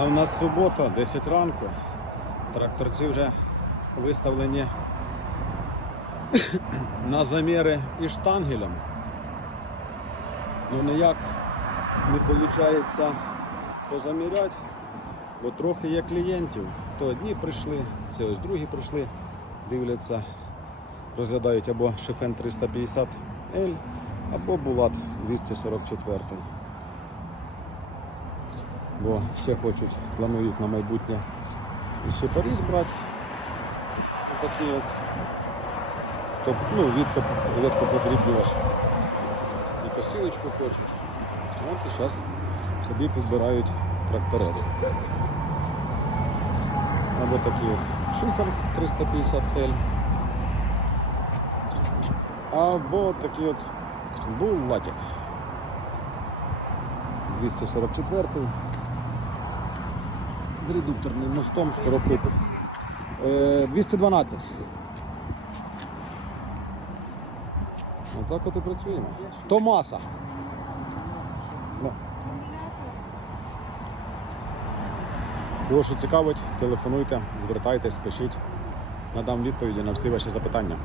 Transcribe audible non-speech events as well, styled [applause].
А в нас субота, 10 ранку. Тракторці вже виставлені [coughs] на заміри і штангелем. Ну ніяк не виходить позаміряти, бо трохи є клієнтів. То одні прийшли, це ось другі прийшли, дивляться, розглядають або Шефен 350L, або Булат 244. Бо всі хочуть, планують на майбутнє і ще брати. Такі от. Тобто, ну, відко, відко подрібнювач. І косилочку хочуть. От і зараз собі підбирають тракторець. Або такий от шифер 350L. Або такий от булатик. 244 з редукторним мостом з коробкою. Е, 212. Отак от і працюємо. Томаса. Кого що цікавить, телефонуйте, звертайтесь, пишіть. Надам відповіді на всі ваші запитання.